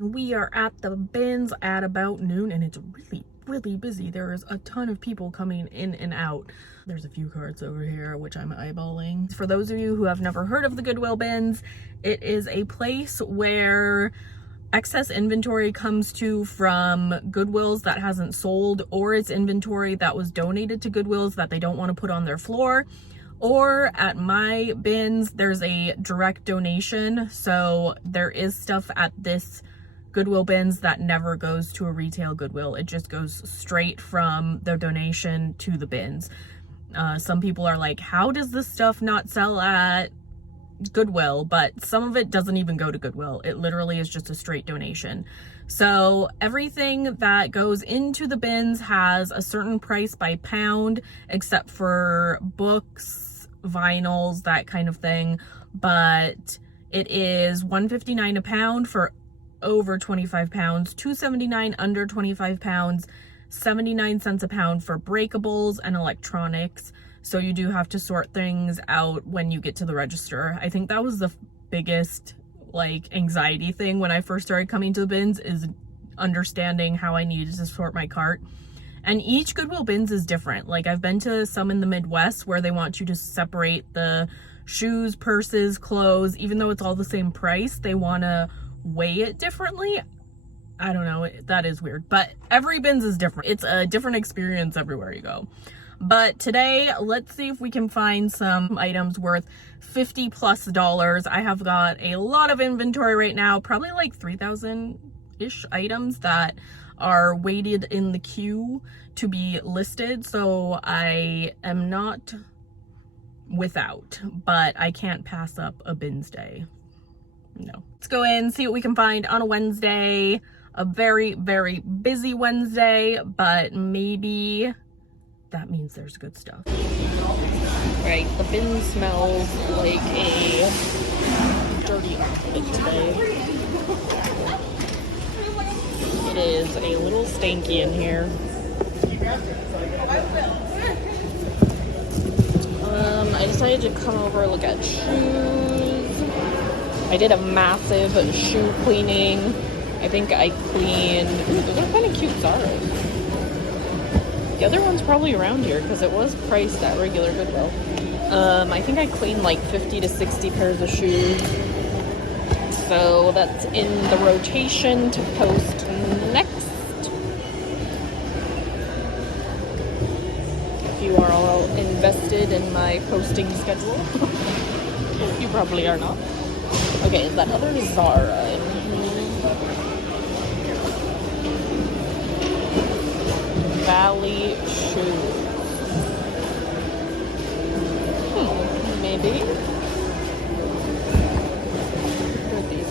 We are at the bins at about noon and it's really busy. There is a ton of people coming in and out. There's a few carts over here which I'm eyeballing. For those of you who have never heard of the Goodwill bins, it is a place where excess inventory comes to from Goodwills that hasn't sold, or it's inventory that was donated to Goodwills that they don't want to put on their floor. Or at my bins, there's a direct donation. So there is stuff at this Goodwill bins that never goes to a retail Goodwill. It just goes straight from the donation to the bins. Some people are like, how does this stuff not sell at Goodwill? But some of it doesn't even go to Goodwill. It literally is just a straight donation. So everything that goes into the bins has a certain price by pound, except for books, vinyls, that kind of thing. But it is $1.59 a pound for over 25 pounds, $2.79 under 25 pounds, 79 cents a pound for breakables and electronics. So you do have to sort things out when you get to the register. I think that was the biggest like anxiety thing when I first started coming to the bins, is understanding how I needed to sort my cart. And each Goodwill bins is different. Like I've been to some in the Midwest where they want you to separate the shoes, purses, clothes, even though it's all the same price, they want to weigh it differently. I don't know, that is weird, but every bins is different. It's a different experience everywhere you go. But today, let's see if we can find some items worth $50+ I have got a lot of inventory right now, probably like 3,000-ish items that are waited in the queue to be listed. So I am not without, but I can't pass up a bins day. No. Let's go in, see what we can find on a Wednesday. A very busy Wednesday, but maybe that means there's good stuff. Right, the bin smells like a dirty outfit today. It is a little stanky in here. I decided to come over and look at shoes. I did a massive shoe cleaning. I think I cleaned, ooh, those are kind of cute Zaras. The other one's probably around here because it was priced at regular Goodwill. I think I cleaned like 50 to 60 pairs of shoes. So that's in the rotation to post next. If you are all invested in my posting schedule. You probably are not. Okay, is that other Zara in here? Valley shoes. Maybe. What are these?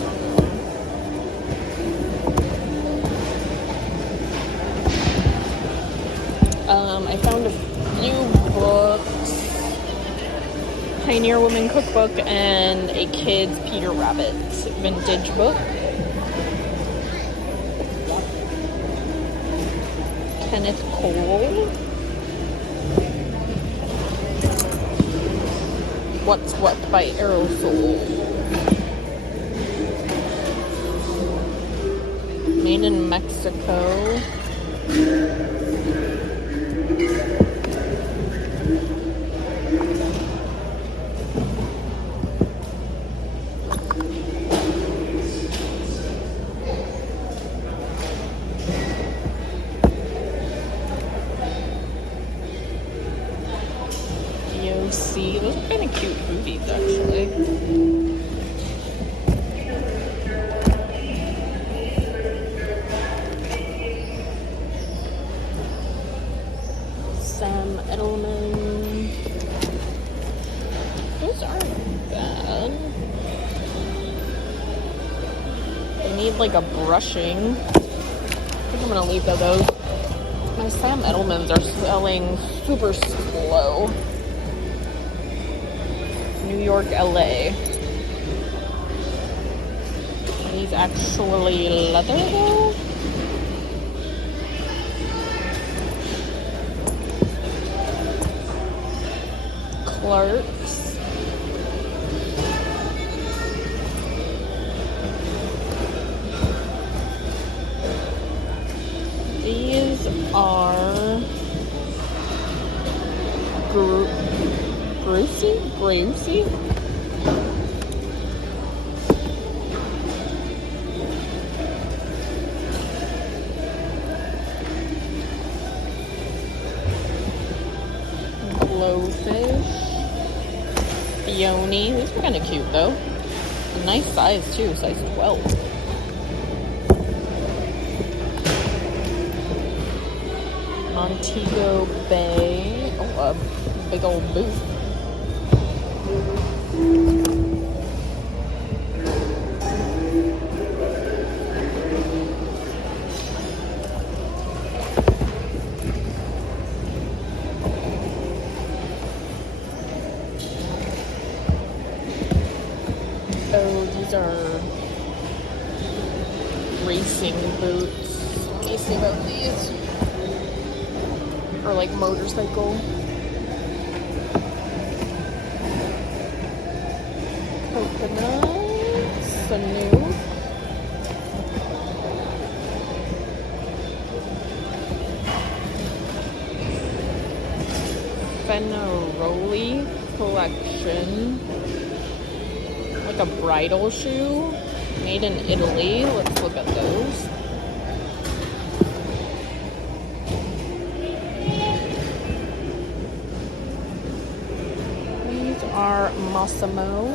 I found a few books. Pioneer Woman Cookbook and a kid's Peter Rabbit vintage book. Kenneth Cole. What's What by Aerosol. Made in Mexico. See, those are kind of cute booties, actually. Sam Edelman. Those aren't bad. They need like a brushing. I think I'm gonna leave those. My Sam Edelmans are selling super slow. New York, LA. Are these actually leather though? Clarks. crazy. Glowfish. Peony. These are kind of cute though. A nice size too, size 12. Montego Bay. Oh, a big old boot. Oh, these are racing boots. What do you say about these? Or like motorcycle. Coconuts. New. Fenaroli collection. Like a bridal shoe made in Italy. Let's look at those. These are Massimo.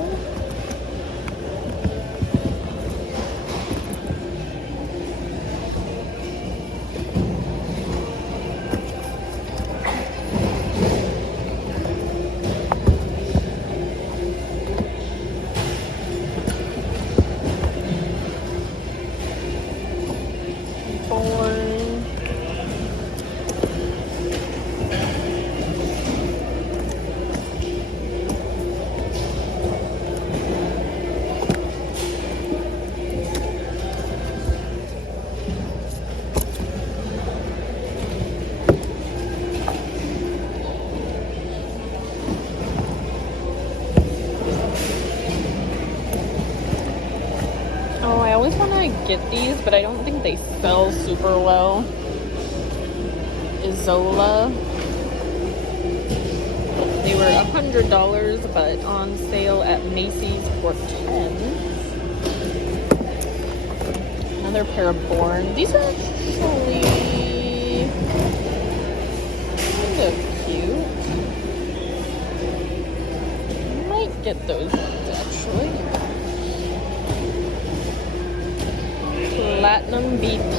Oh, I always want to get these, but I don't think they sell super well. Isola. They were $100, but on sale at Macy's for $10. Another pair of Born. These are actually kind of cute. Might get those ones actually. Platinum BP.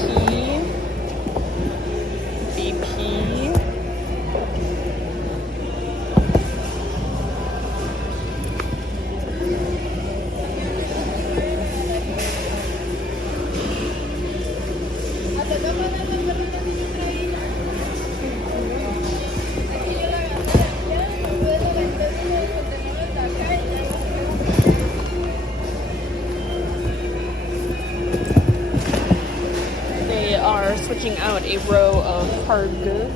Switching out a row of hard goods.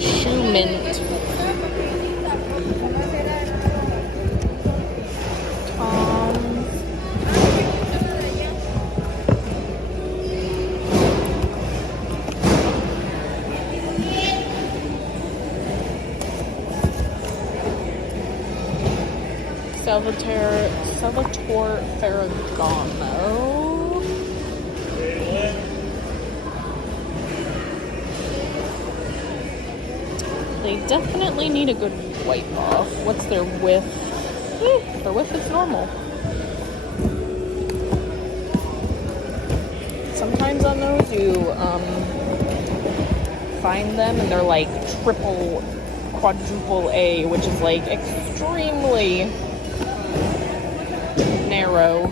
Shoe mint. Toms. Salvatore Ferragamo. They definitely need a good wipe off. What's their width? Their width is normal. Sometimes on those you find them and they're like triple, quadruple A, which is like extremely narrow.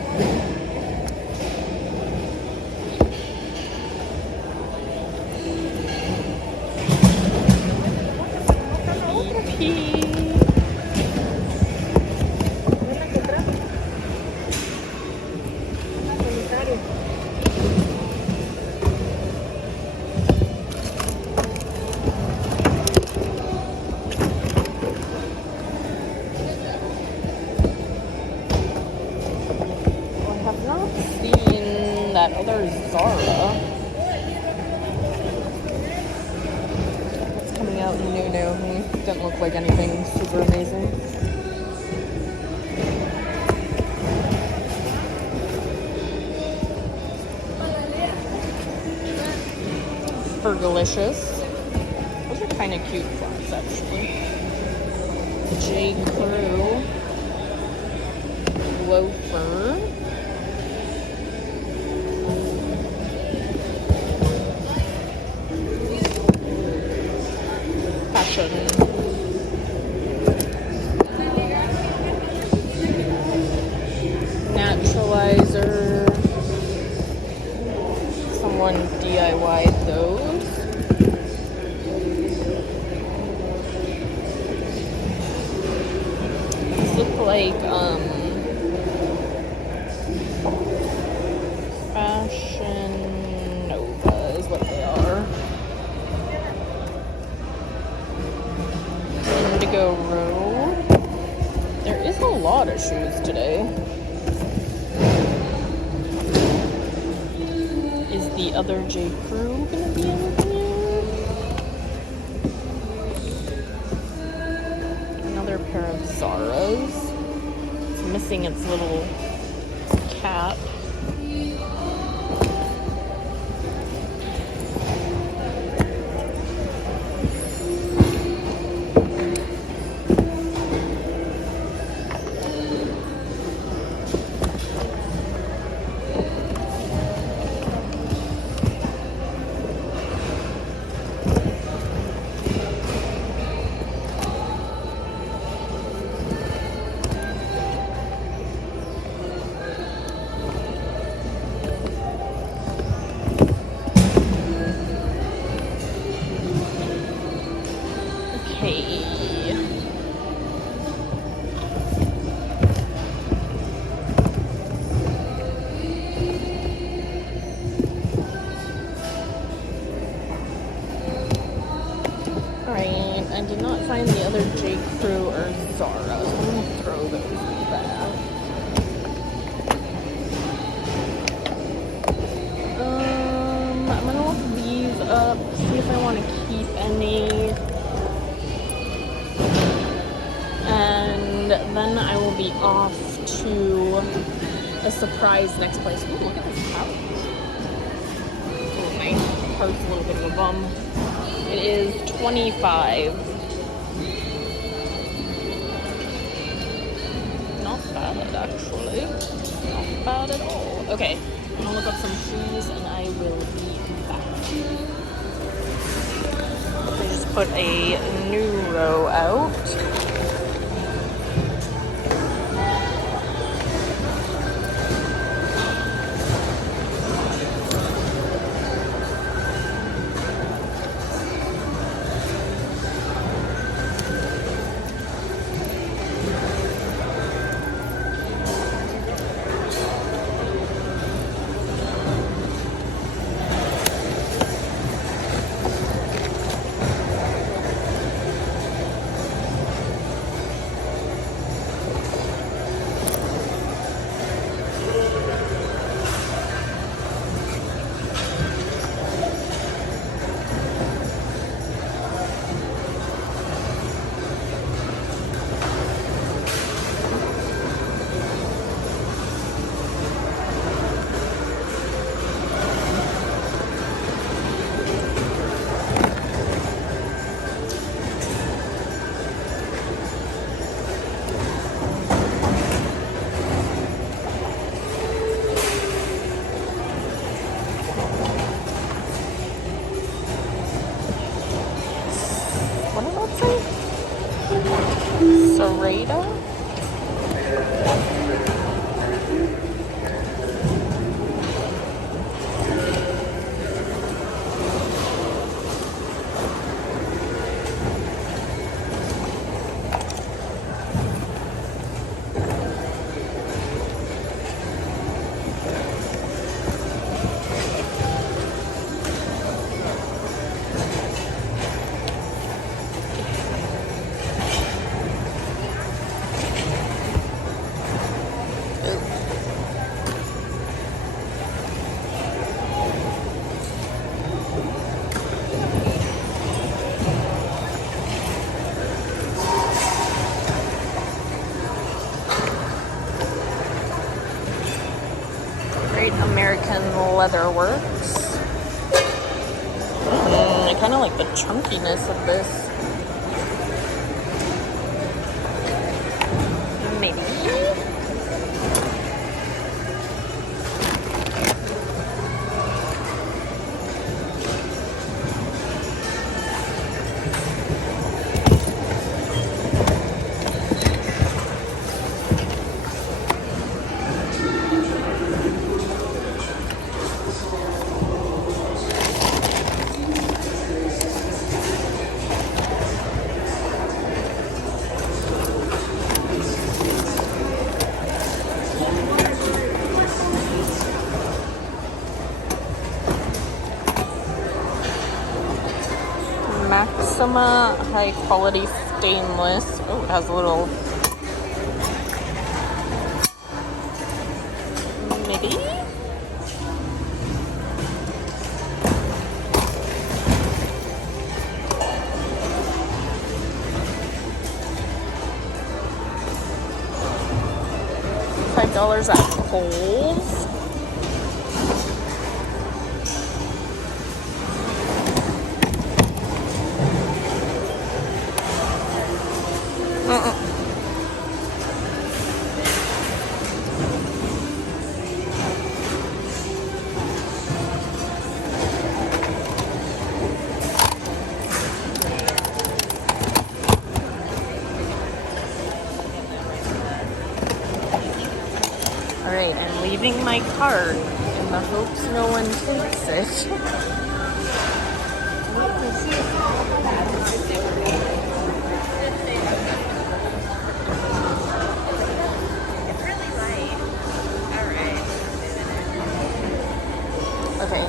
That other Zara. like anything super amazing. Fergalicious. Those are kind of cute flats, actually. J. Crew. Loafer. Fashion. Naturalizer. Someone DIY'd those. These look like Fashion Nova is what they are. Indigo Road. There is a lot of shoes today. Is the other J. Crew gonna be in here? Another pair of Zara's. It's missing its little cap. I did not find the other J. Crew or Zara, so I'm going to throw those back. I'm going to look these up, see if I want to keep any. And then I will be off to a surprise next place. Ooh, look at this couch. Oh, my heart's a little bit of a bum. It is $25. Not bad, actually. Not bad at all. Okay, I'm gonna look up some shoes and I will be back. I just put a new row out. leather works. I kind of like the chunkiness of this. Maybe. Maxima high quality stainless. Oh, it has a little maybe. $5 at Kohl's. Alright, I'm leaving my cart in the hopes no one takes it. Okay,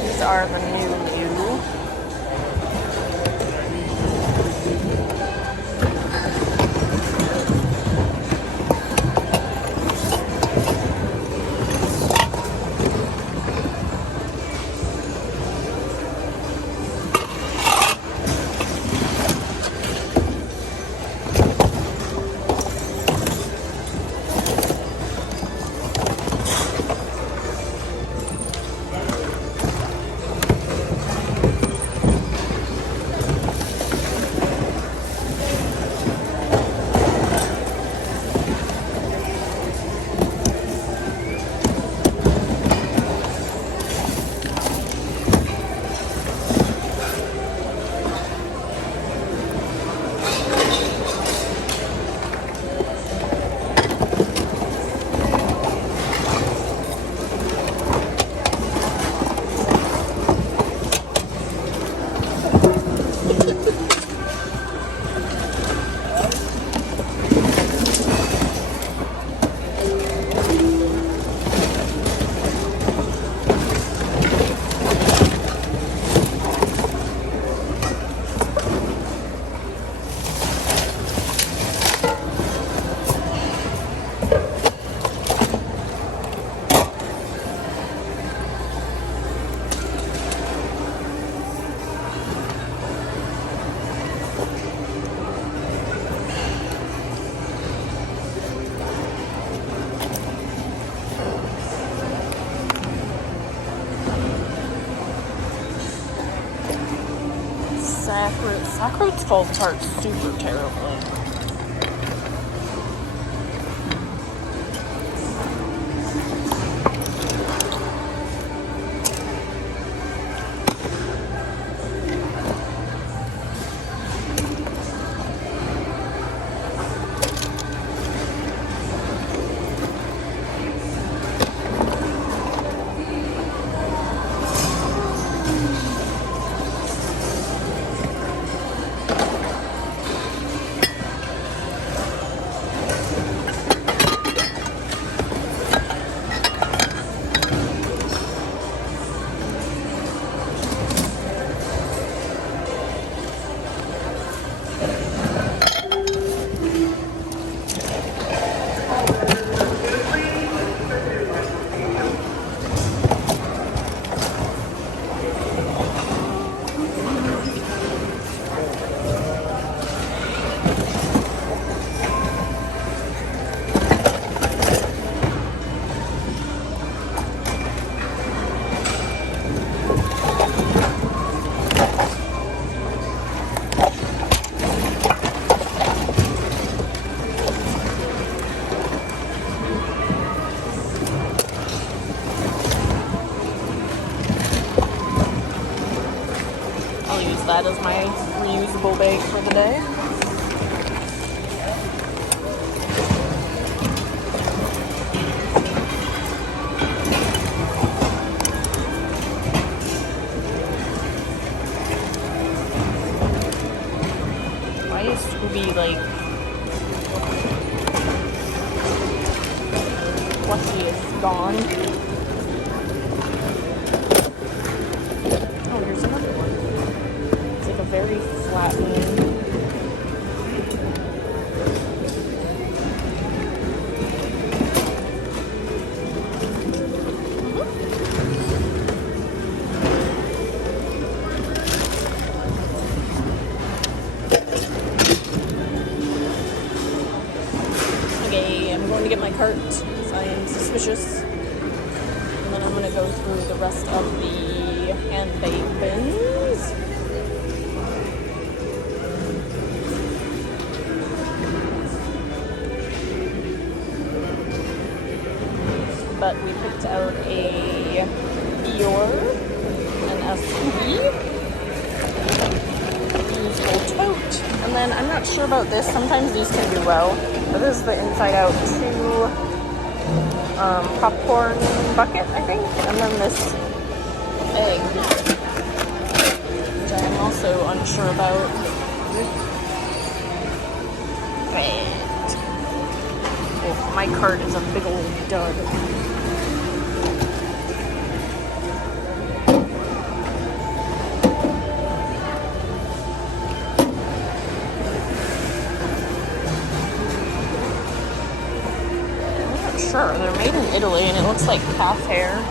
these are the new. Saccharoot falls apart super terribly. Goodwill bag for the day. Why is Scooby like plushie is gone? Oh, here's another one. It's like a very flat one. To get my cart because I am suspicious, and then I'm going to go through the rest of the handbag bins. But we picked out a Eeyore, an Scooby, reusable tote, and then I'm not sure about this. Sometimes these can do well. But this is the inside out 2 popcorn bucket, I think, and then this egg, which I am also unsure about. Right. Oh, my cart is a big old dud. Sure, they're made in Italy and it looks like calf hair.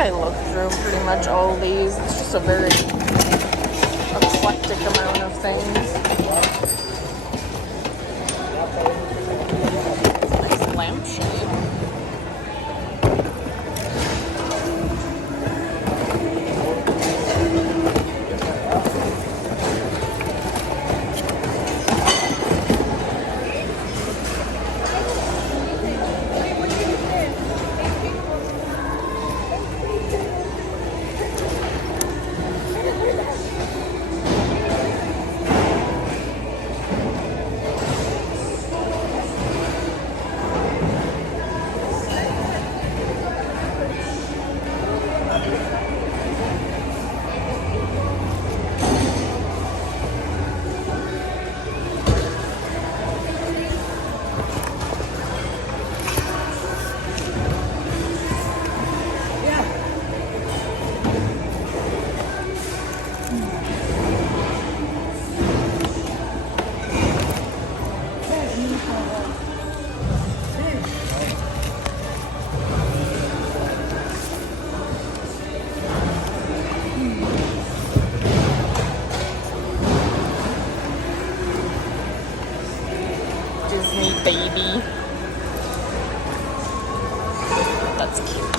I looked through pretty much all these. It's just a very eclectic amount of things. Nice lampshade. Baby. That's cute.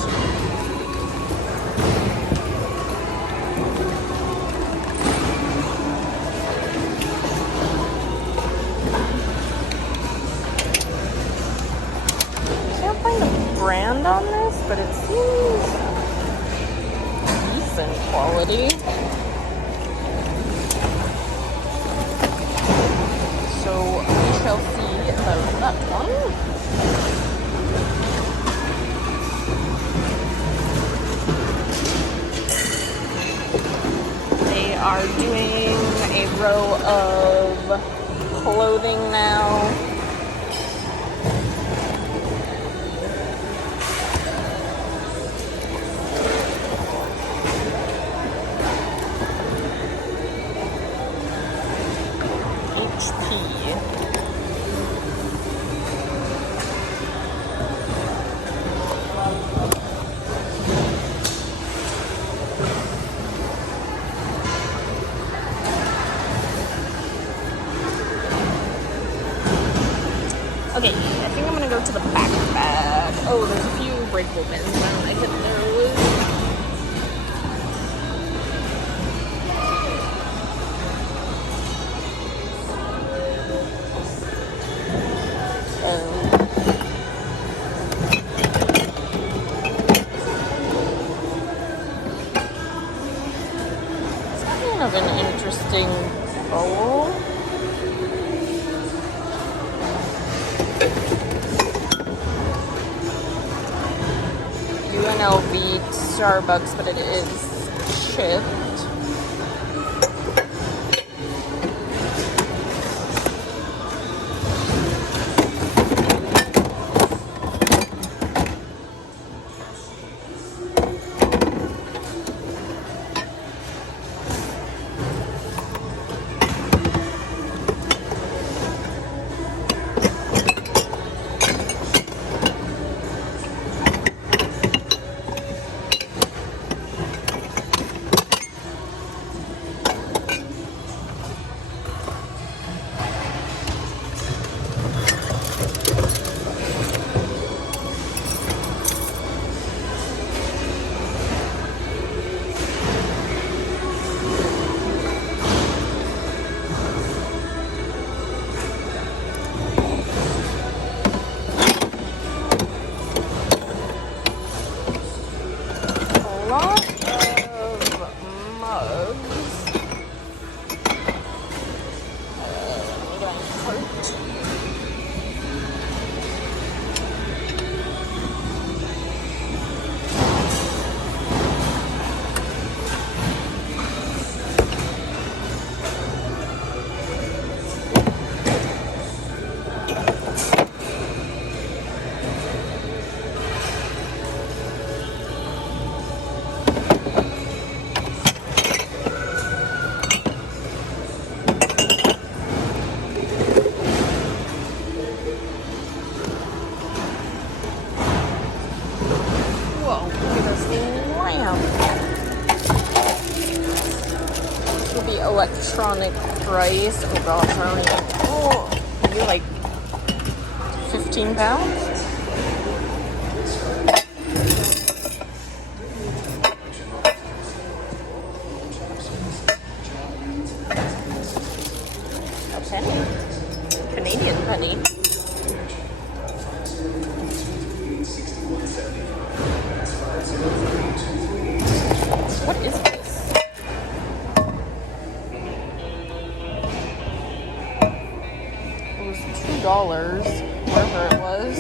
Can't find a brand on this, but it seems decent quality. So we shall see about that one. They are doing a row of clothing now. breakable bins. Why don't I hit those? Of an interesting bowl. UNLV Starbucks, but it is chipped. Electronic price. Oh gosh, I don't even. Oh, maybe like 15 pounds? A penny. Canadian penny. What is this? $2, wherever it was.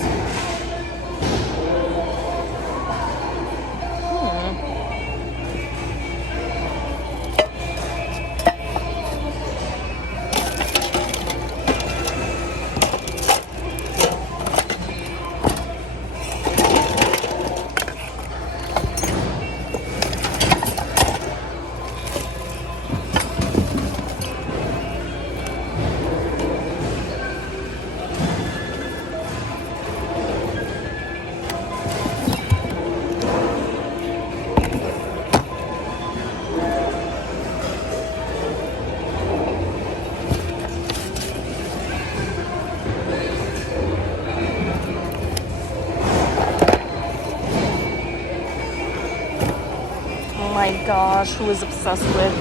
My gosh, who is obsessed with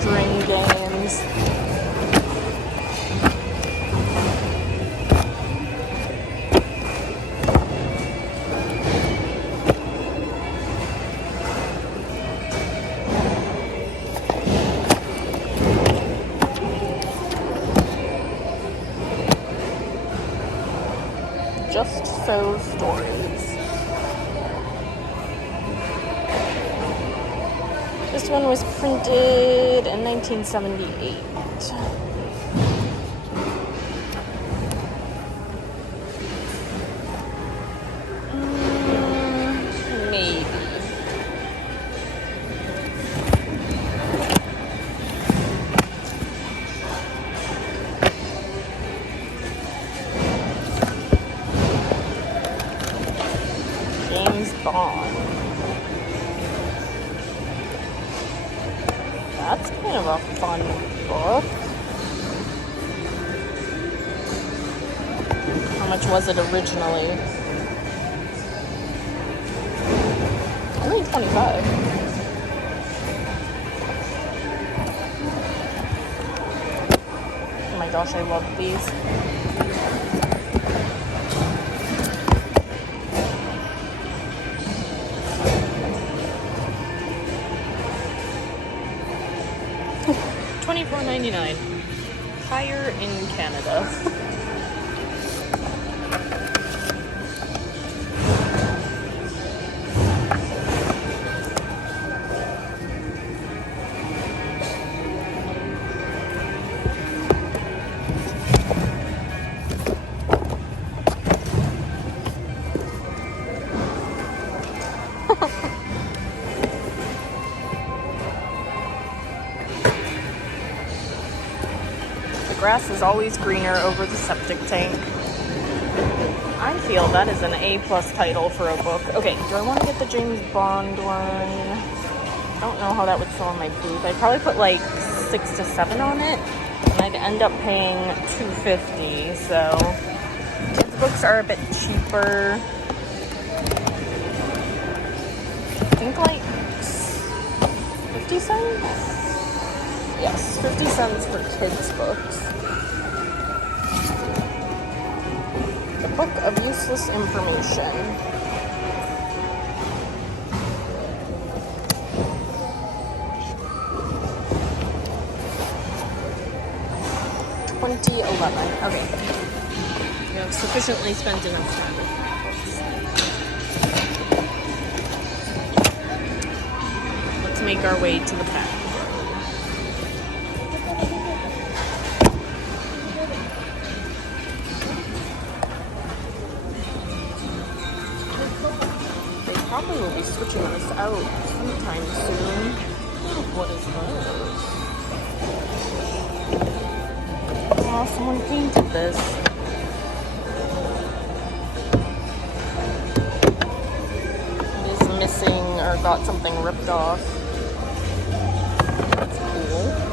string games? Just So Stories. This one was printed in 1978. Maybe. James Bond. That's kind of a fun book. How much was it originally? $1.25. Oh my gosh, I love these. $24.99. Higher in Canada. Grass is always greener over the septic tank. I feel that is an A+ title for a book. Okay, do I want to get the James Bond one? I don't know how that would sell in my booth. I'd probably put like 6 to 7 on it, and I'd end up paying $2.50. So kids' books are a bit cheaper. I think like 50 cents? Yes, 50 cents for kids' books. The Book of Useless Information. $20.11. Okay. We have sufficiently spent enough time with my books. Let's make our way to the pack. Probably will be switching this out sometime soon. What is this? Oh, someone painted this. It is missing or got something ripped off. That's cool.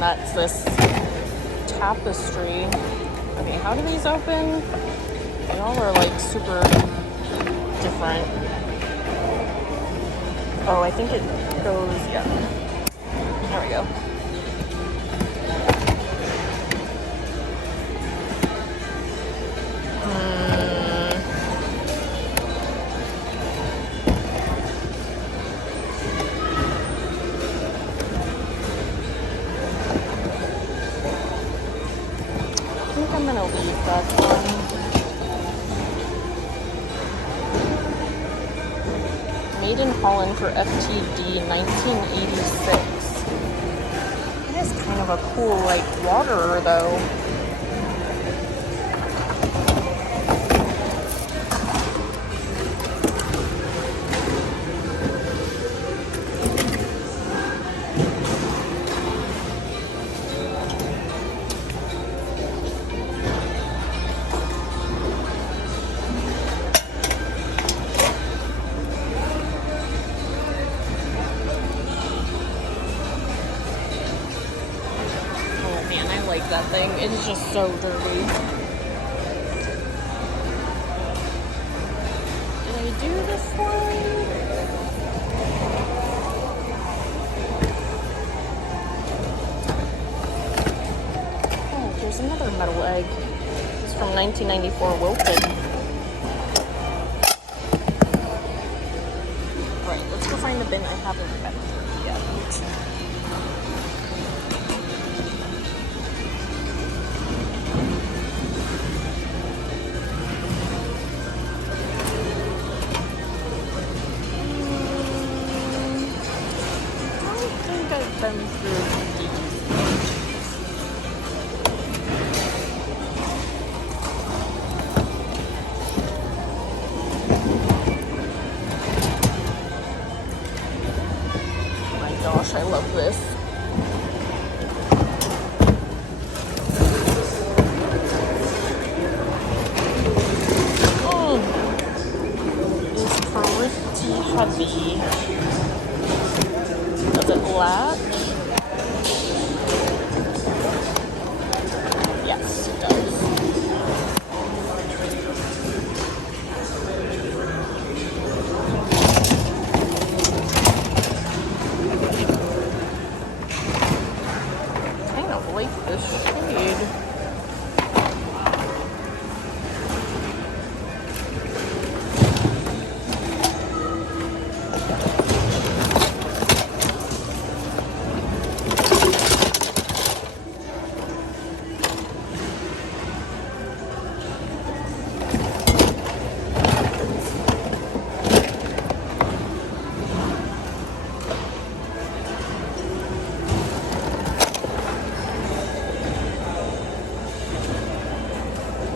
That's this tapestry. Okay, how do these open? They all are like super different. Oh, I think it goes, yeah. There we go. I'm gonna leave that one. Made in Holland for FTD 1986. It is kind of a cool, like, waterer though. That thing, it is just so dirty. Did I do this one? metal egg. It's from 1994, wilted. Alright, let's go find the bin I haven't been through yet. Been through these. Oh my gosh, I love this. It's pretty heavy. Does it latch? Yes, it does. I kind of like this shade.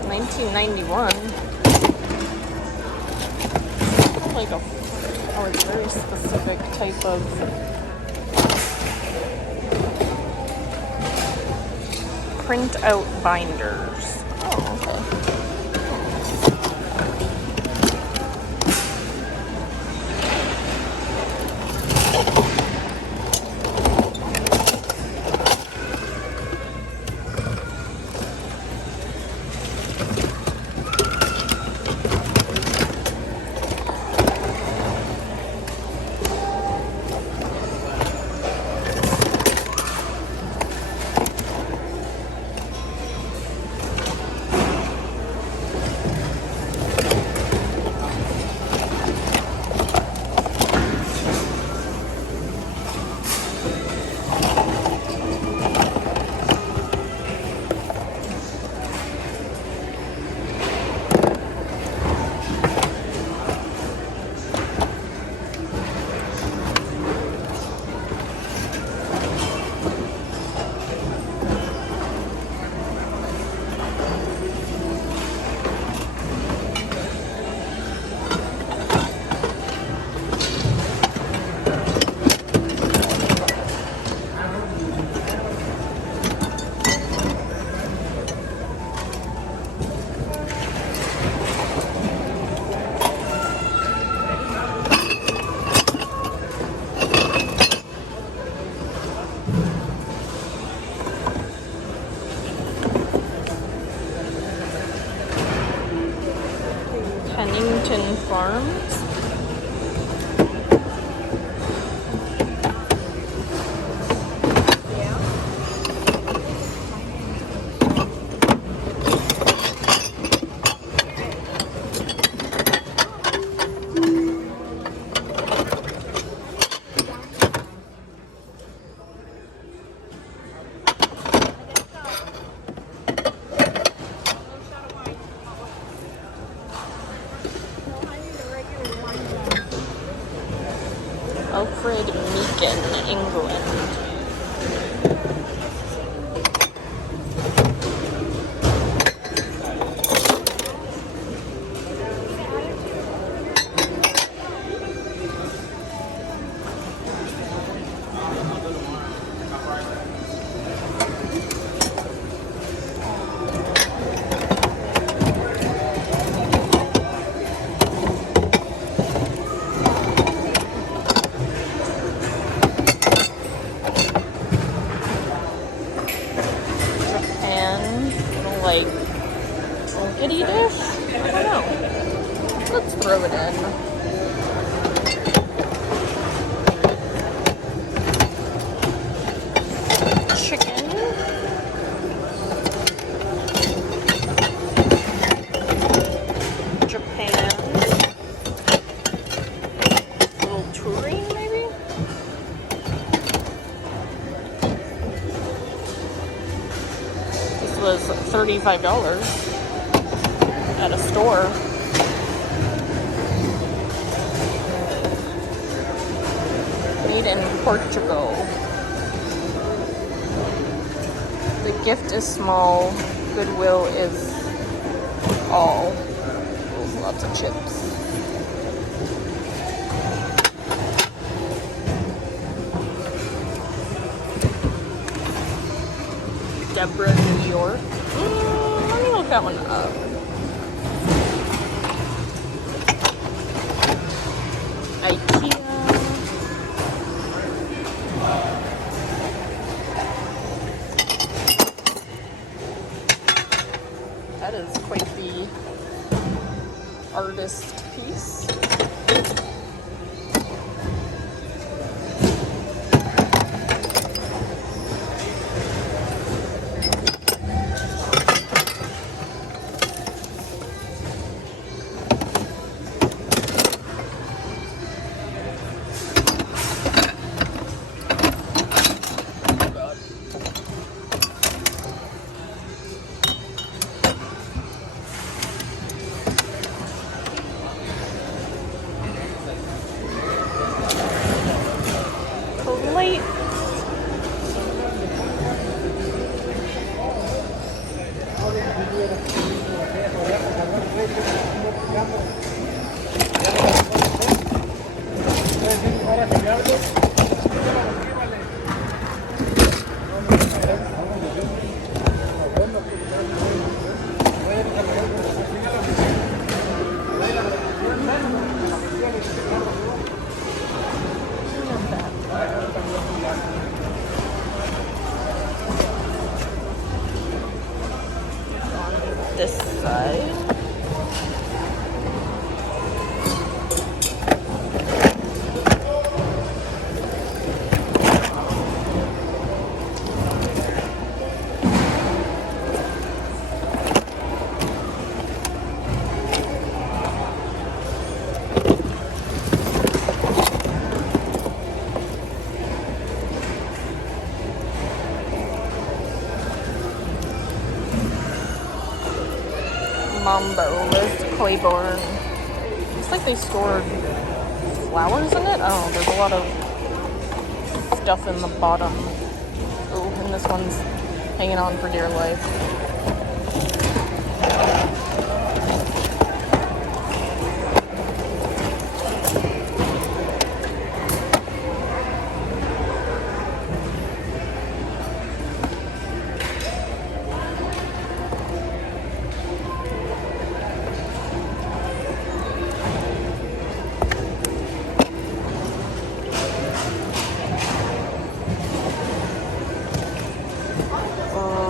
$19.91. Like a very specific type of print out binders. Oh, okay. Farms. Alfred Meakin, England. green, maybe? This was $35 at a store. Made in Portugal. The gift is small. Goodwill is all. There's lots of chips. Deborah, New York. Let me look that one up. IKEA. That is quite the artist piece. This side. Mambo, Liz Claiborne. Looks like they stored flowers in it. I don't know, there's a lot of stuff in the bottom. Oh, and this one's hanging on for dear life.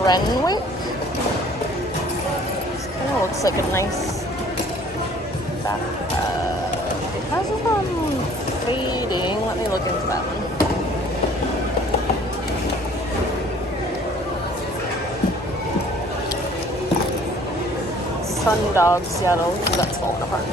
Renwick. This kind of looks like a nice backpack. It has fading. Let me look into that one. Sundog, Seattle. That's falling apart.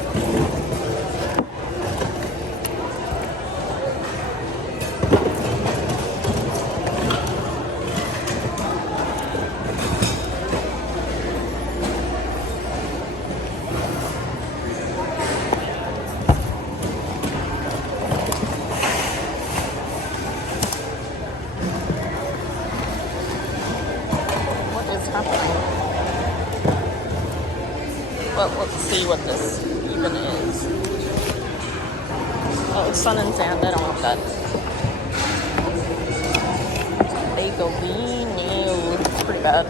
Well, let's see what this even is. Oh, it's sun and sand. I don't want that. Bagelini. It's pretty bad.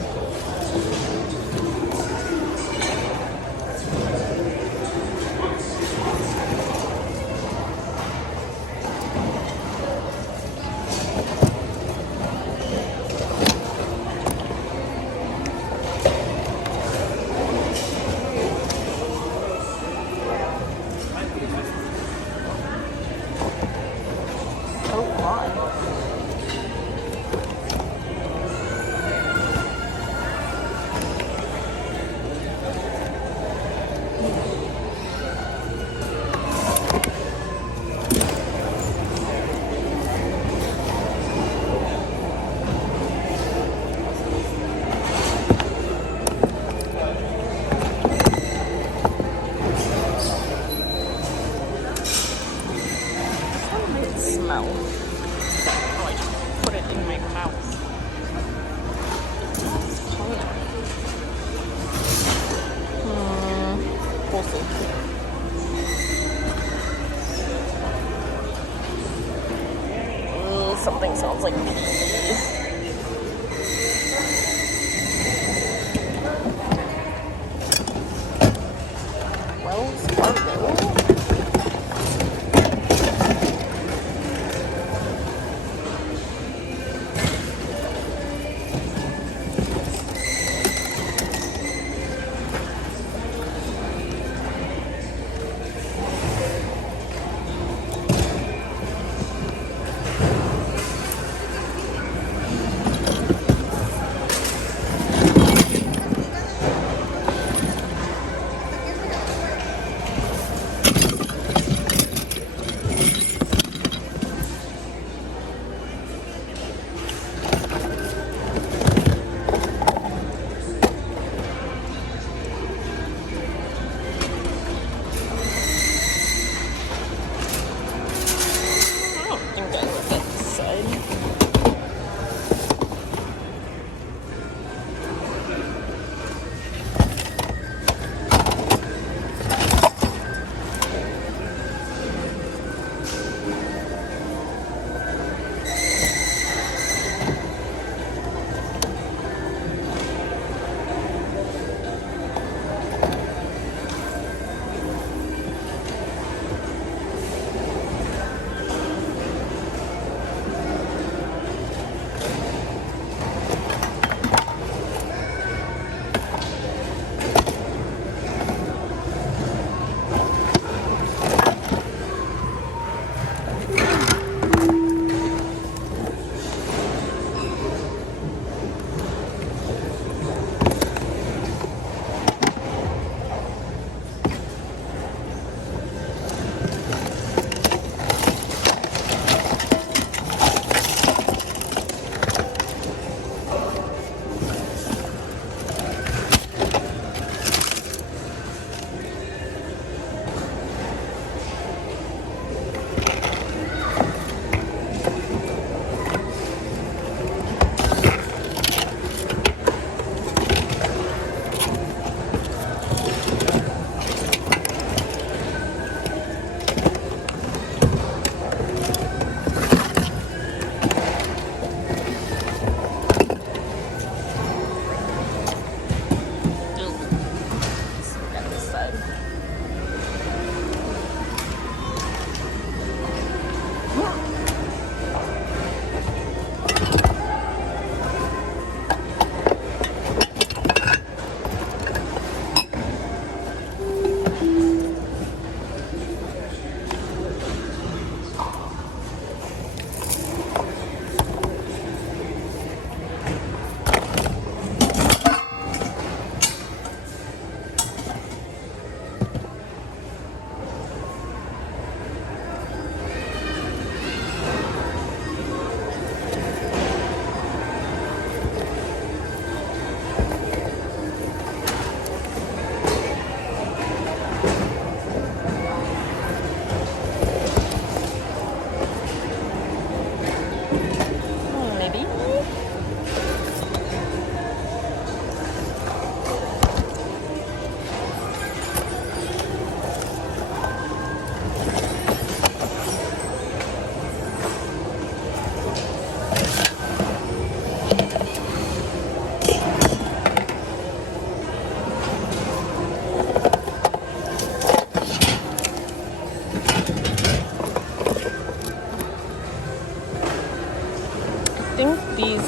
mouth. Oh, I just put it in my mouth. We'll see. Something sounds like pee. Wells Fargo.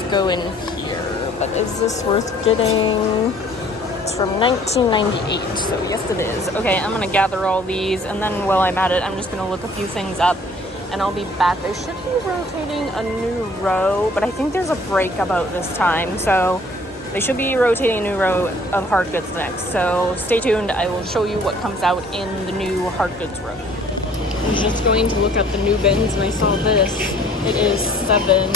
Go in here, but is this worth getting? It's from 1998, so yes it is. Okay, I'm gonna gather all these, and then while I'm at it, I'm just gonna look a few things up, and I'll be back. They should be rotating a new row, but I think there's a break about this time, so they should be rotating a new row of hard goods next. So stay tuned. I will show you what comes out in the new hard goods row. I was just going to look at the new bins, and I saw this. It is 7.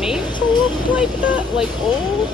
Made to look like that, like old.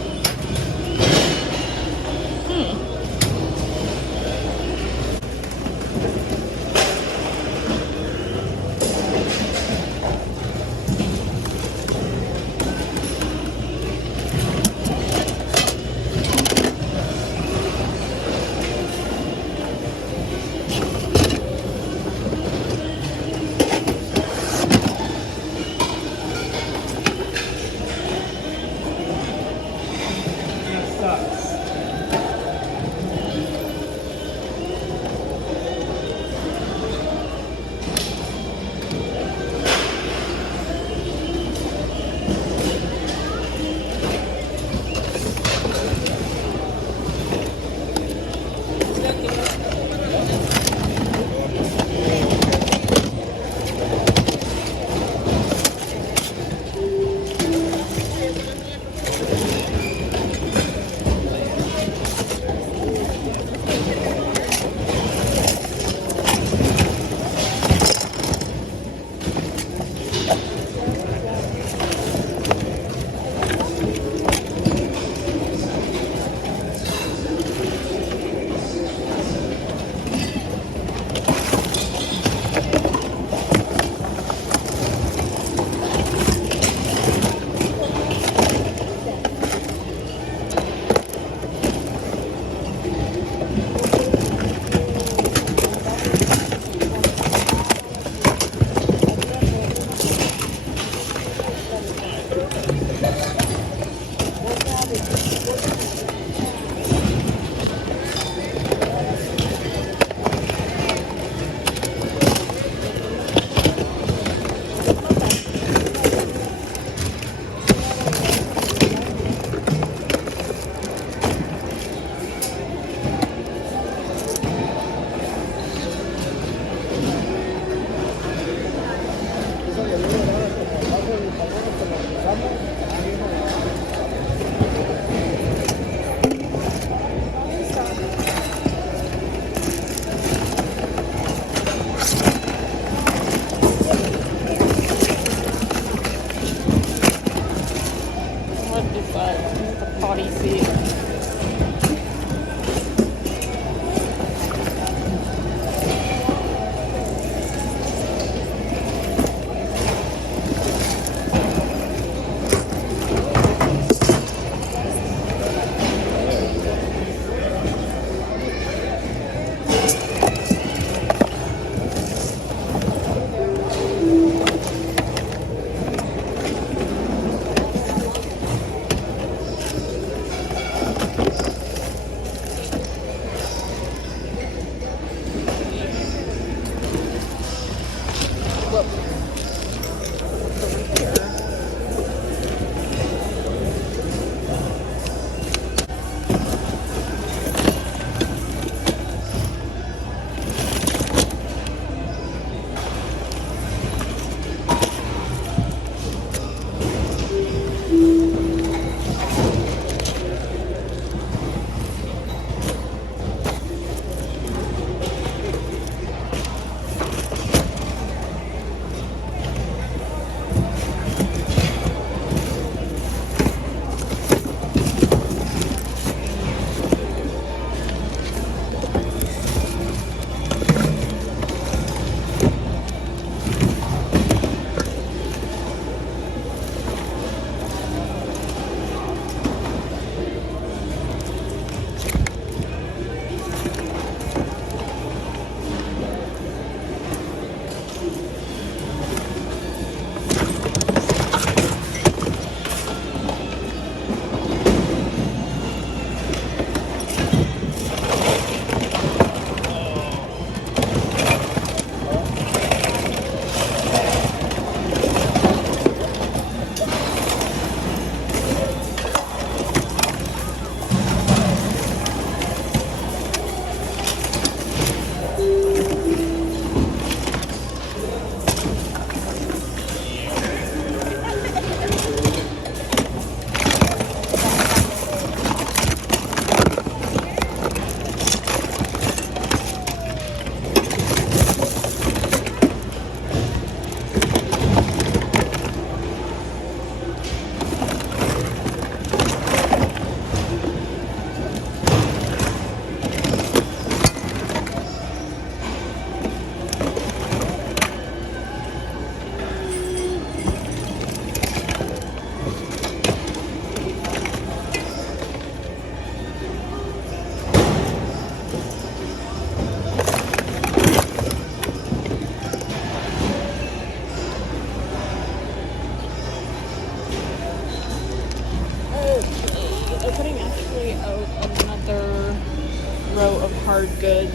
of hard goods.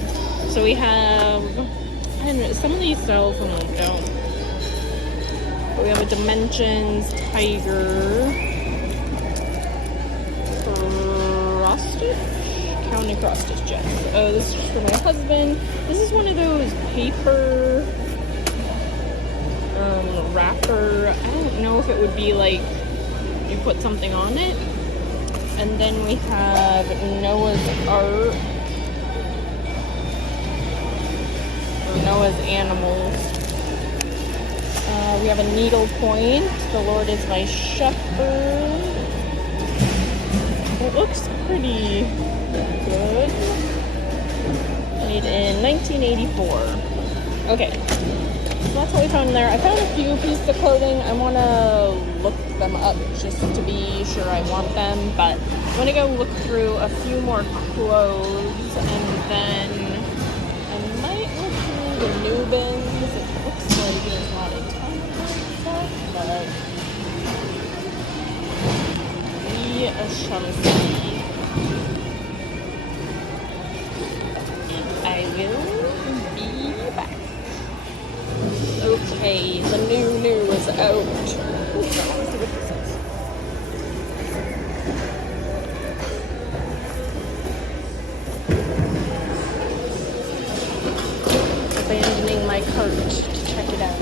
So we have, I don't know, some of these sell, some of them don't. But we have a Dimensions Tiger cross stitch, counting cross stitch jet. Oh, this is for my husband. This is one of those paper wrapper. I don't know if it would be like you put something on it. And then we have Noah's Ark, or Noah's Animals. We have a needle point. The Lord is my shepherd. It looks pretty good. Made in 1984. Okay, so that's what we found there. I found a few pieces of clothing. I want to look them up just to be sure I want them, but I'm going to go look through a few more clothes, and then I might look through the new bins. It looks like there's not a ton of stuff, but we shall see. I will be back. Okay, the new is out. Ooh, let's see what this is. Abandoning my cart to check it out.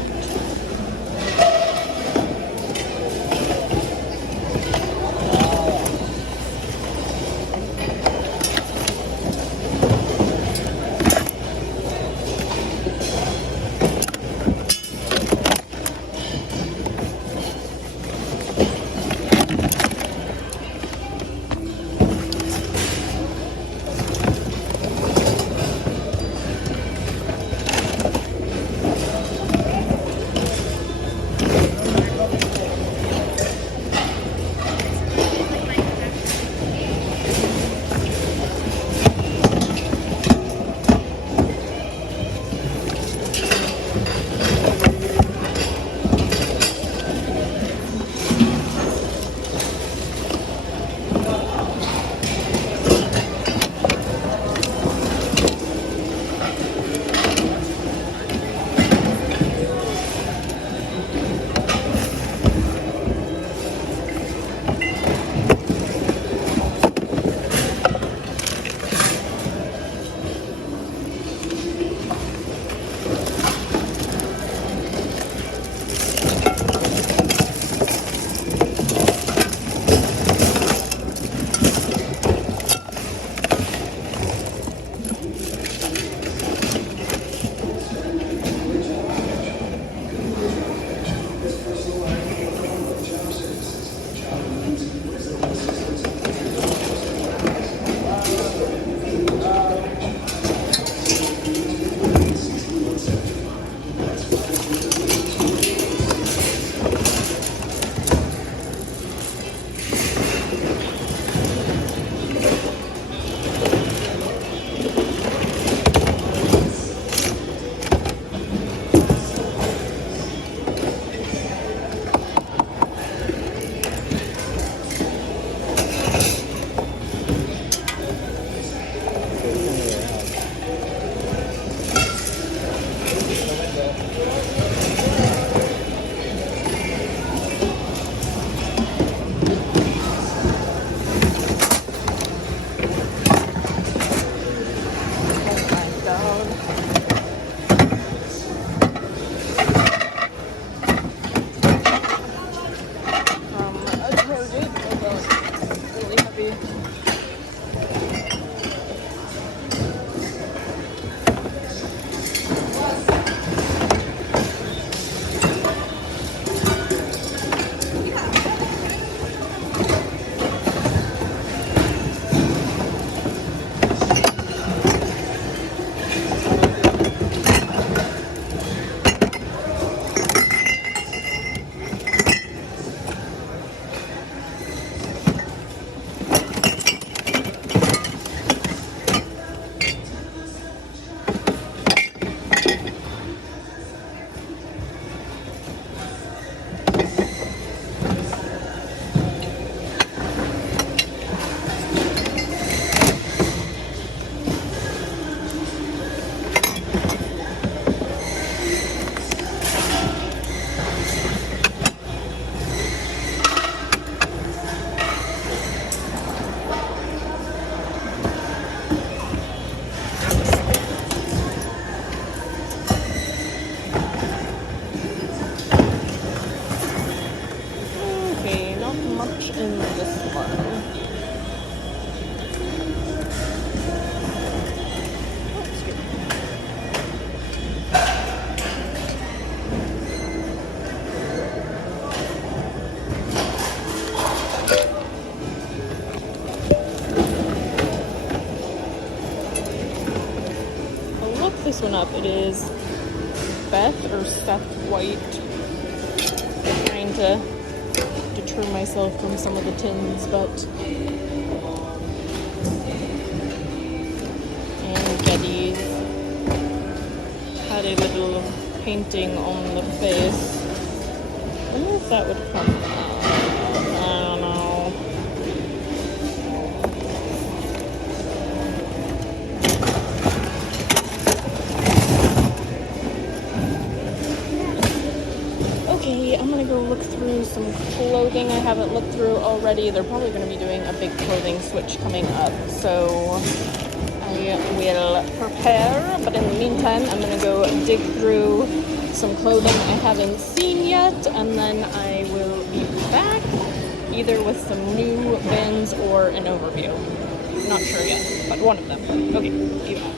this one up. It is Beth or Seth White. I'm trying to deter myself from some of the tins, but and Getty's had a little painting on the face. I wonder if that would come out. I don't know. Okay, I'm gonna go look through some clothing I haven't looked through already. They're probably gonna be doing a big clothing switch coming up, so I will prepare. But in the meantime, I'm gonna go dig through some clothing I haven't seen yet, and then I will be back either with some new bins or an overview. Not sure yet, but one of them. Okay, be back.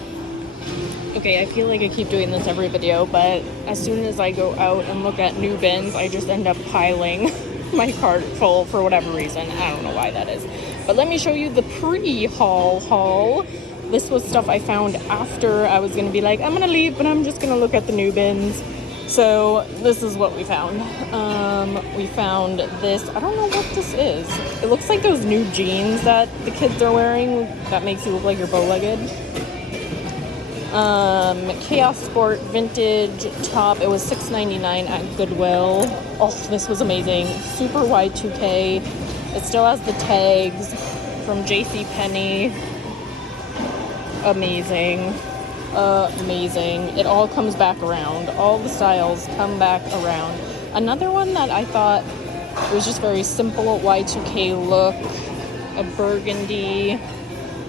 Okay, I feel like I keep doing this every video, but as soon as I go out and look at new bins, I just end up piling my cart full for whatever reason. I don't know why that is. But let me show you the pre-haul haul. This was stuff I found after I was going to be like, I'm going to leave, but I'm just going to look at the new bins. So this is what we found. We found this. I don't know what this is. It looks like those new jeans that the kids are wearing that makes you look like you're bow-legged. Chaos Sport vintage top. It was $6.99 at Goodwill. Oh, this was amazing. Super Y2K. It still has the tags from JCPenney. Amazing. Amazing. It all comes back around. All the styles come back around. Another one that I thought was just very simple Y2K look. A burgundy.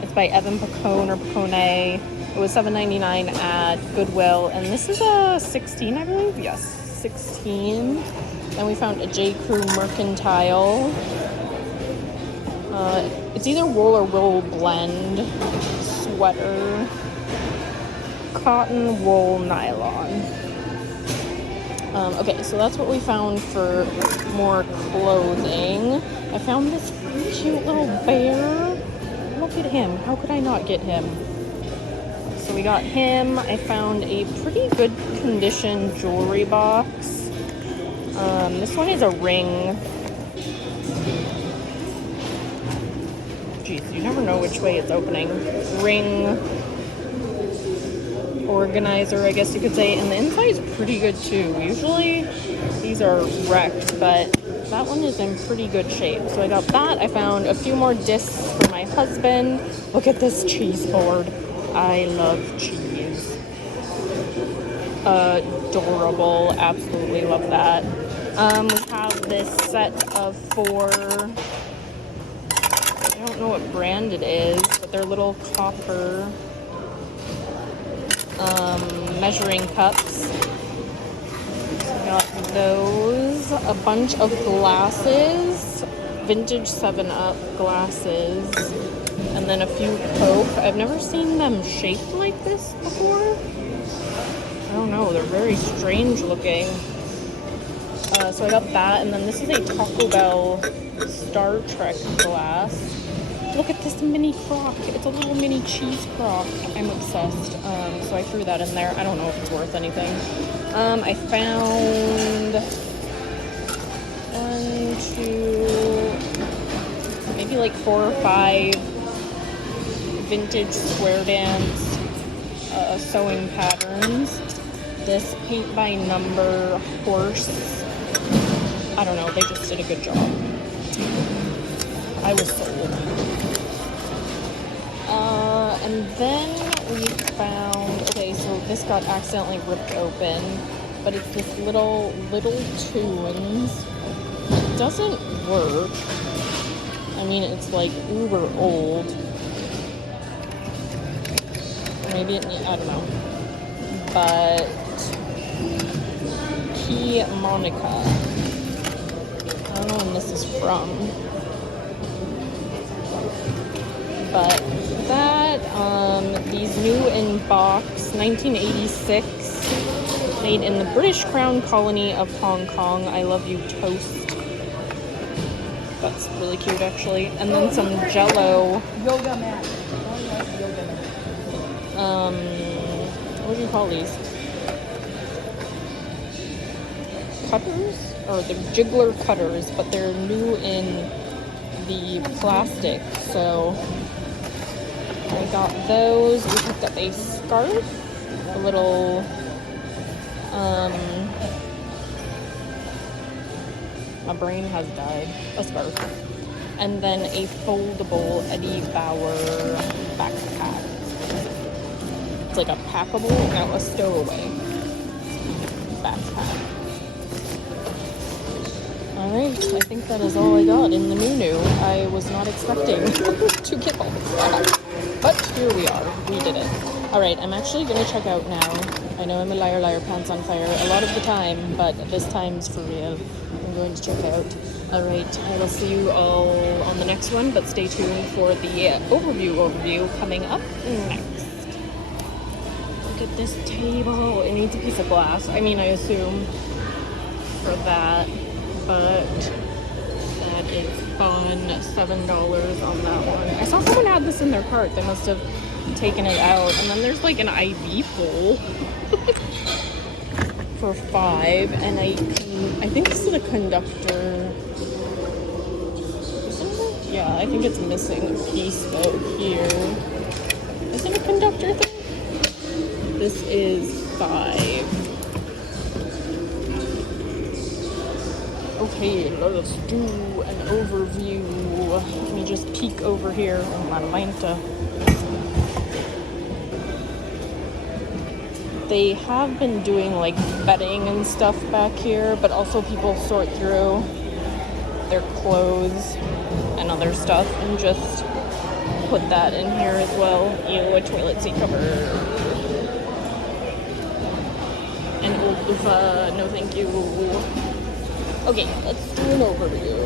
It's by Evan Pacone or Pacone. It was $7.99 at Goodwill, and this is a 16, I believe. Yes, 16. Then we found a J. Crew Mercantile. It's either wool or wool blend sweater, cotton, wool, nylon. Okay, so that's what we found for more clothing. I found this cute little bear. Look at him. How could I not get him? So we got him. I found a pretty good condition jewelry box. This one is a ring. Jeez, you never know which way it's opening. Ring organizer, I guess you could say. And the inside is pretty good too. Usually these are wrecked, but that one is in pretty good shape. So I got that. I found a few more discs for my husband. Look at this cheese board. I love cheese. Adorable. Absolutely love that. We have this set of 4, I don't know what brand it is, but they're little copper measuring cups. I got those. A bunch of glasses. Vintage 7-Up glasses. And then a few Coke. I've never seen them shaped like this before. I don't know, they're very strange looking. So I got that, and then this is a Taco Bell Star Trek glass. Look at this mini crock. It's a little mini cheese crock. I'm obsessed. So I threw that in there. I don't know if it's worth anything. I found 1, 2, maybe like 4 or 5 vintage square dance sewing patterns. This paint by number horse. I don't know, they just did a good job. I was sold. And then we found, okay, so this got accidentally ripped open, but it's this little tunes. It doesn't work. I mean, it's like uber old. Maybe it needs, I don't know. But Key Monica. I don't know when this is from. But that, these new in box, 1986, made in the British Crown Colony of Hong Kong. I love you toast. That's really cute actually. And then some Jello. Yoga mat. what do you call these? Cutters? Or the jiggler cutters, but they're new in the plastic, so I got those. We picked up a scarf, a little, my brain has died, a scarf, and then a foldable Eddie Bauer backpack. It's like a packable, no, a stowaway backpack. Alright, I think that is all I got in the new. I was not expecting to get all this back. But here we are. We did it. Alright, I'm actually going to check out now. I know I'm a liar, pants on fire a lot of the time, but this time's for real. I'm going to check out. Alright, I will see you all on the next one, but stay tuned for the overview coming up next. Look at this table. It needs a piece of glass. I mean, I assume for that. But that is fun. $7 on that one. I saw someone had this in their cart. They must have taken it out. And then there's like an IV pole for $5. And I think this is a conductor. Isn't it? Yeah, I think it's missing a piece though here. Is it a conductor thing? This is $5. Okay, let's do an overview. Let me just peek over here on my Manta. They have been doing like bedding and stuff back here, but also people sort through their clothes and other stuff and just put that in here as well. Ew, a toilet seat cover. An old loofah, no thank you. Okay, let's do an overview.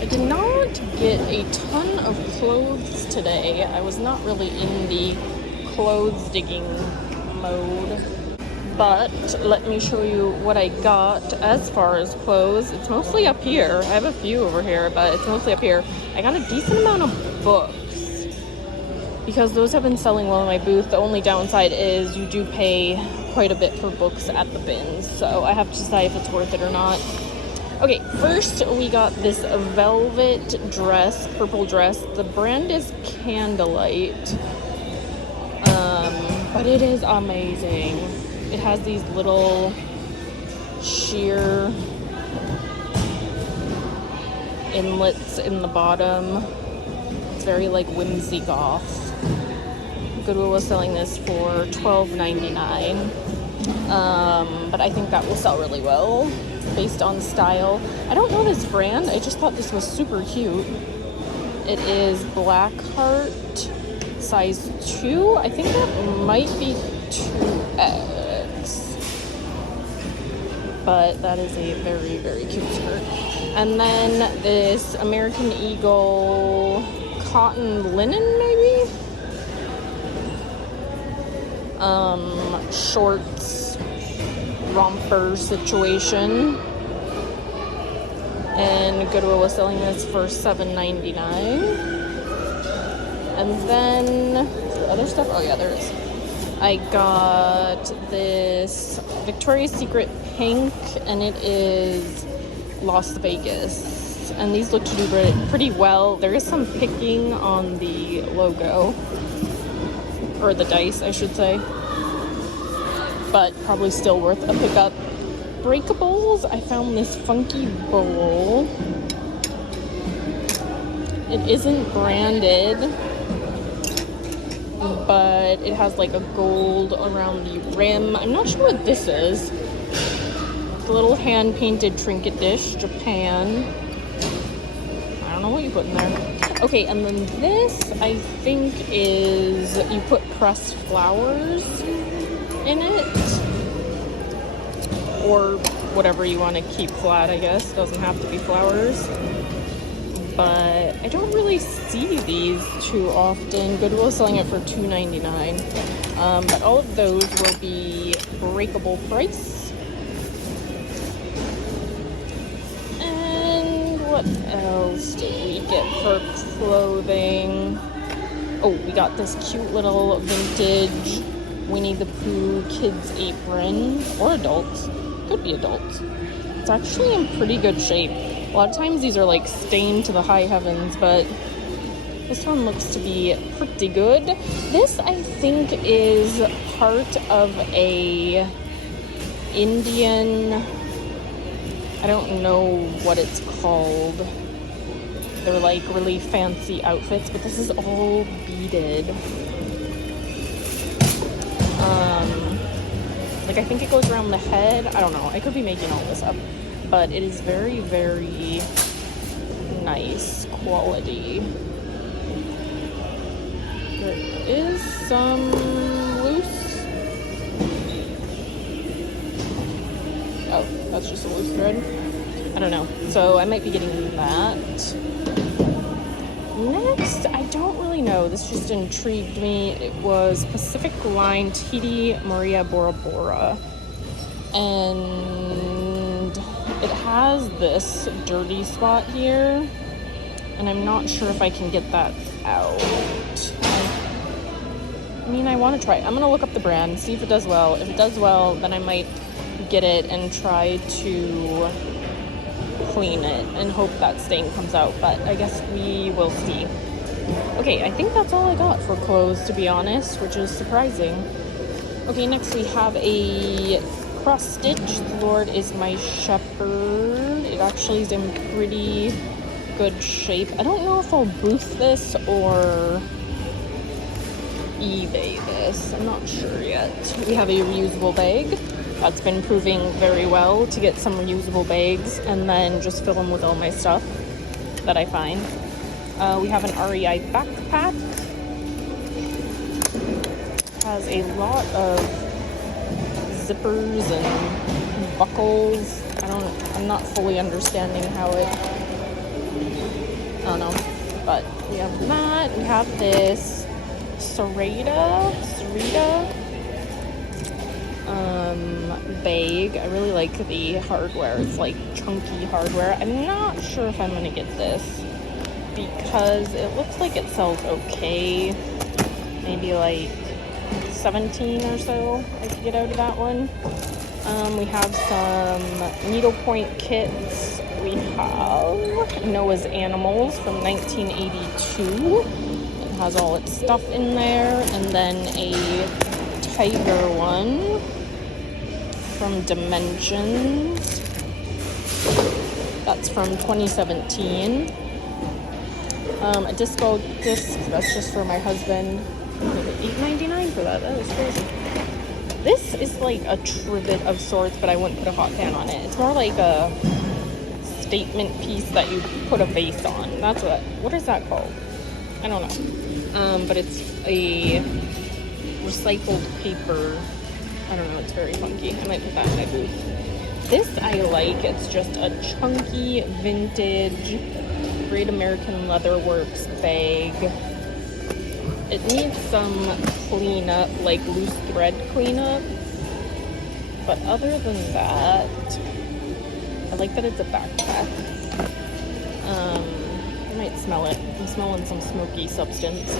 I did not get a ton of clothes today. I was not really in the clothes digging mode. But let me show you what I got as far as clothes. It's mostly up here. I have a few over here, but it's mostly up here. I got a decent amount of books because those have been selling well in my booth. The only downside is you do pay quite a bit for books at the bins, so I have to decide if it's worth it or not. Okay, first we got this velvet dress, purple dress. The brand is Candlelight, but it is amazing. It has these little sheer inlets in the bottom. It's very like whimsy goth. Goodwill was selling this for $12.99, but I think that will sell really well based on style. I don't know this brand. I just thought this was super cute. It is Blackheart, size 2. I think that might be 2X, but that is a very, very cute skirt. And then this American Eagle cotton linen, maybe? Shorts, romper situation. And Goodwill was selling this for $7.99. And then, is there other stuff? Oh yeah, there is. I got this Victoria's Secret pink, and it is Las Vegas. And these look to do pretty well. There is some picking on the logo. Or the dice, I should say. But probably still worth a pickup. Breakables, I found this funky bowl. It isn't branded, but it has like a gold around the rim. I'm not sure what this is. It's a little hand-painted trinket dish, Japan. I don't know what you put in there. Okay, and then this, I think, is you put pressed flowers in it. Or whatever you want to keep flat, I guess. Doesn't have to be flowers. But I don't really see these too often. Goodwill is selling it for $2.99. But all of those will be breakable price. And what else did we get for clothing? Oh, we got this cute little vintage Winnie the Pooh kids apron, or adults. Could be adults. It's actually in pretty good shape. A lot of times these are like stained to the high heavens, but this one looks to be pretty good. This, I think, is part of a Indian, I don't know what it's called. They're like really fancy outfits, but this is all beaded. Like I think it goes around the head. I don't know. I could be making all this up, but it is very, very nice quality. There is some loose. Oh, that's just a loose thread. I don't know. So I might be getting that. Next, I don't really know. This just intrigued me. It was Pacific Line TD Maria Bora Bora. And it has this dirty spot here. And I'm not sure if I can get that out. I mean, I want to try it. I'm going to look up the brand, see if it does well. If it does well, then I might get it and try to clean it and hope that stain comes out, but I guess we will see. Okay, I think that's all I got for clothes, to be honest, which is surprising. Okay, next we have a cross stitch. The Lord is my shepherd. It actually is in pretty good shape. I don't know if I'll booth this or eBay this. I'm not sure yet. We have a reusable bag. That's been proving very well to get some reusable bags and then just fill them with all my stuff that I find. We have an REI backpack. Has a lot of zippers and buckles. I'm not fully understanding how it, I don't know, but we have that. We have this Sarita bag. I really like the hardware. It's like chunky hardware. I'm not sure if I'm gonna get this because it looks like it sells okay. Maybe like 17 or so I could get out of that one. We have some needlepoint kits. We have Noah's Animals from 1982. It has all its stuff in there. And then a tiger one from Dimensions. That's from 2017. A disco disc, that's just for my husband. $8.99 for that. That is crazy. This is like a trivet of sorts, but I wouldn't put a hot pan on it. It's more like a statement piece that you put a vase on. That's what is that called? I don't know. But it's a recycled paper. I don't know, it's very funky. I might put that in my booth. This I like. It's just a chunky, vintage, Great American Leather Works bag. It needs some cleanup, like loose thread cleanup. But other than that, I like that it's a backpack. I might smell it. I'm smelling some smoky substance.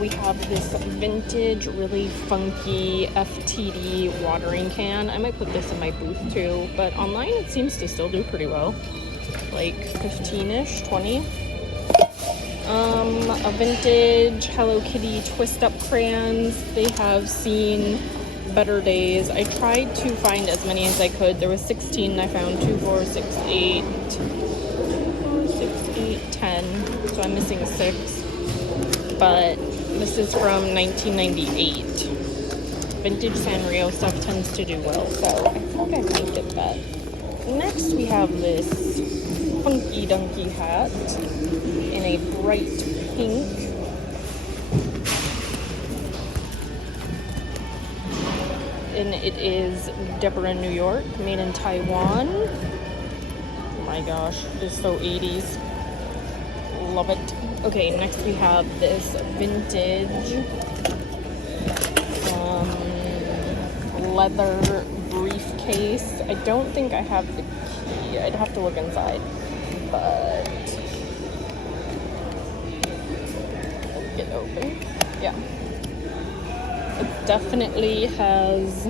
We have this vintage, really funky FTD watering can. I might put this in my booth too, but online it seems to still do pretty well. Like 15-ish, 20. A vintage Hello Kitty twist-up crayons. They have seen better days. I tried to find as many as I could. There was 16, and I found 2, 4, 6, 8, 10. So I'm missing 6. But this is from 1998. Vintage Sanrio stuff tends to do well, so I think I might get that. Next, we have this funky dunky hat in a bright pink. And it is Deborah, New York, made in Taiwan. Oh my gosh, it is so 80s. Love it. Okay, next we have this vintage leather briefcase. I don't think I have the key. I'd have to look inside. But it open. Yeah. It definitely has,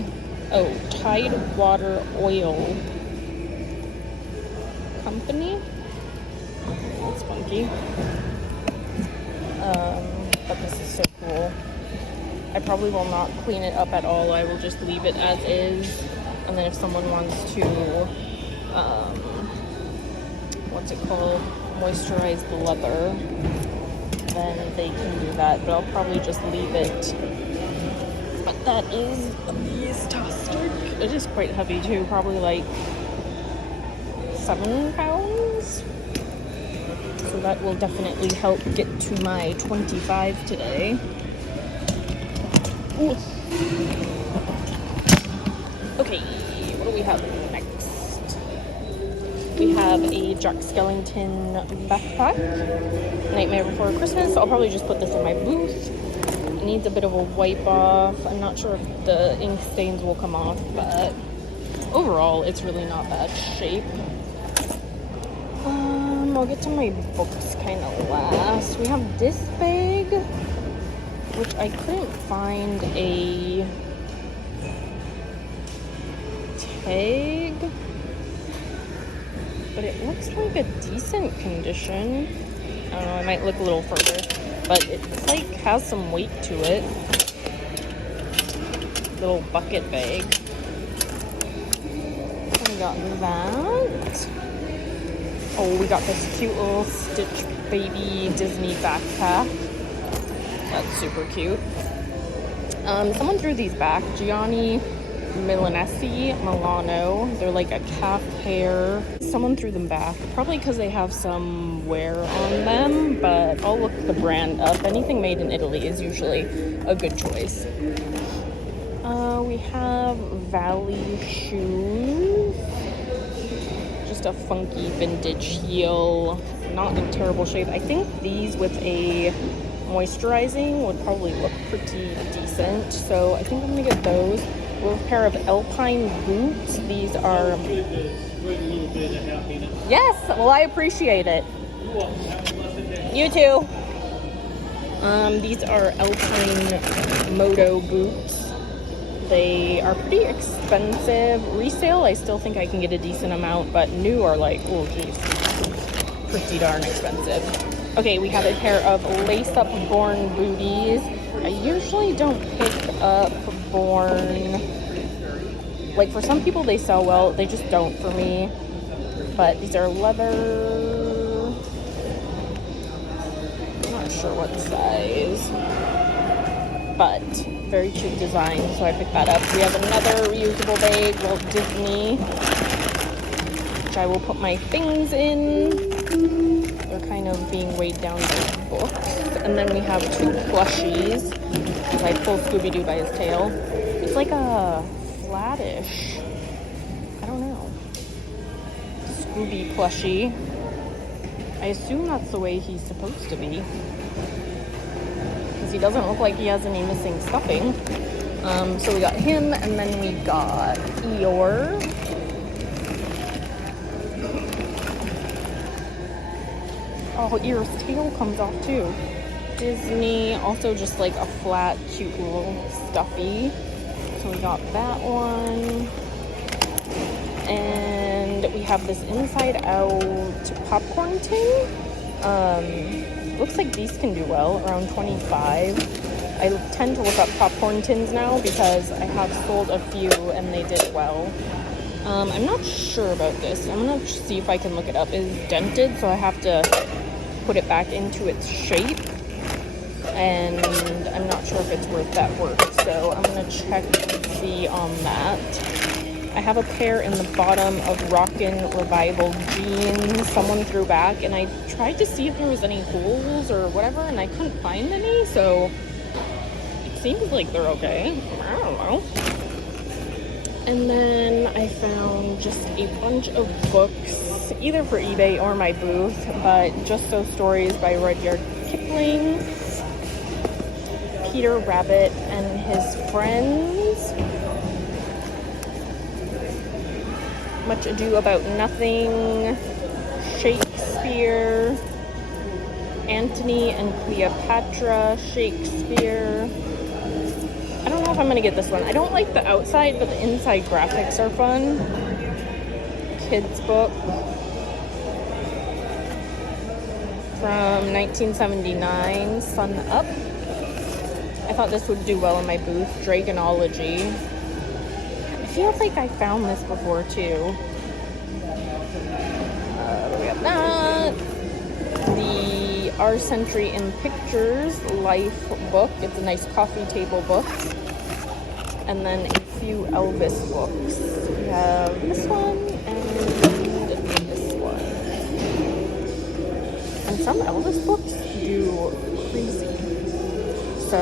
oh, Tide Water Oil Company. That's funky. But this is so cool. I probably will not clean it up at all. I will just leave it as is. And then if someone wants to, what's it called? Moisturize the leather, then they can do that. But I'll probably just leave it. But that is fantastic. It is quite heavy too, probably like 7 pounds. So that will definitely help get to my 25 today. Ooh. Okay, what do we have next? We have a Jack Skellington backpack, Nightmare Before Christmas. I'll probably just put this in my booth. It needs a bit of a wipe off. I'm not sure if the ink stains will come off, but overall it's really not bad shape. I'll get to my books kind of last. We have this bag, which I couldn't find a tag, but it looks like a decent condition. I don't know, I might look a little further, but it's like has some weight to it. Little bucket bag. So we got that. Oh, we got this cute little Stitch Baby Disney backpack. That's super cute. Someone threw these back. Gianni Milanesi Milano. They're like a calf hair. Someone threw them back. Probably because they have some wear on them, but I'll look the brand up. Anything made in Italy is usually a good choice. We have Valley shoes. Just a funky vintage heel. Not in terrible shape. I think these with a moisturizing would probably look pretty decent, so I think I'm gonna get those. We have a pair of Alpine boots. These are, yes, well, I appreciate it. You too. These are Alpine Moto boots. They are pretty expensive. Resale, I still think I can get a decent amount, but new are like, oh geez, pretty darn expensive. Okay, we have a pair of lace-up Born booties. I usually don't pick up Born. Like, for some people they sell well, they just don't for me. But these are leather. I'm not sure what size. But very cute design, so I picked that up. We have another reusable bag, Walt Disney, which I will put my things in. They're kind of being weighed down by books. And then we have 2 plushies. I pull Scooby-Doo by his tail. It's like a flattish, I don't know, Scooby plushie. I assume that's the way he's supposed to be, because he doesn't look like he has any missing stuffing. So we got him, and then we got Eeyore. Oh, Eeyore's tail comes off too. Disney, also just like a flat, cute little stuffy. So we got that one. And we have this inside out popcorn tin. Looks like these can do well, around 25. I tend to look up popcorn tins now because I have sold a few and they did well. I'm not sure about this. I'm gonna see if I can look it up. It's dented, so I have to put it back into its shape. And I'm not sure if it's worth that work, so I'm gonna check and see on that. I have a pair in the bottom of Rockin' Revival jeans someone threw back, and I tried to see if there was any holes or whatever, and I couldn't find any, so it seems like they're okay. I don't know. And then I found just a bunch of books, either for eBay or my booth, but Just So Stories by Rudyard Kipling, Peter Rabbit and His Friends, Much Ado About Nothing, Shakespeare, Antony and Cleopatra, Shakespeare. I don't know if I'm gonna get this one. I don't like the outside, but the inside graphics are fun. Kids book from 1979, Sun Up. I thought this would do well in my booth. Dragonology. I feel like I found this before too. We got that. The Our Century in Pictures Life book. It's a nice coffee table book. And then a few Elvis books. We have this one and this one. And some Elvis books do crazy. So,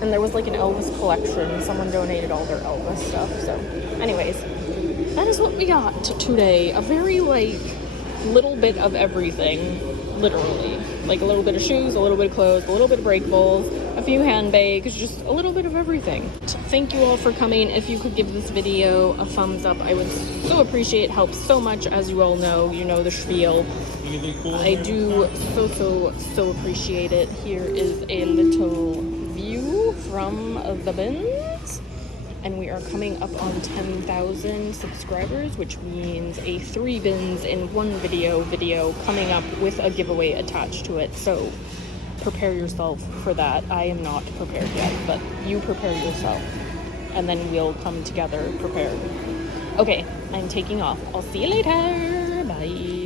and there was like an Elvis collection. Someone donated all their Elvis stuff. So, anyways, that is what we got today. A very like little bit of everything, literally. Like a little bit of shoes, a little bit of clothes, a little bit of breakables, a few handbags, just a little bit of everything. Thank you all for coming. If you could give this video a thumbs up, I would so appreciate it. Helps so much, as you all know. You know the spiel. I do so appreciate it. Here is a little view from the BINS. And we are coming up on 10,000 subscribers, which means a 3 bins in 1 video coming up with a giveaway attached to it. So prepare yourself for that. I am not prepared yet, but you prepare yourself. And then we'll come together prepared. Okay, I'm taking off. I'll see you later. Bye.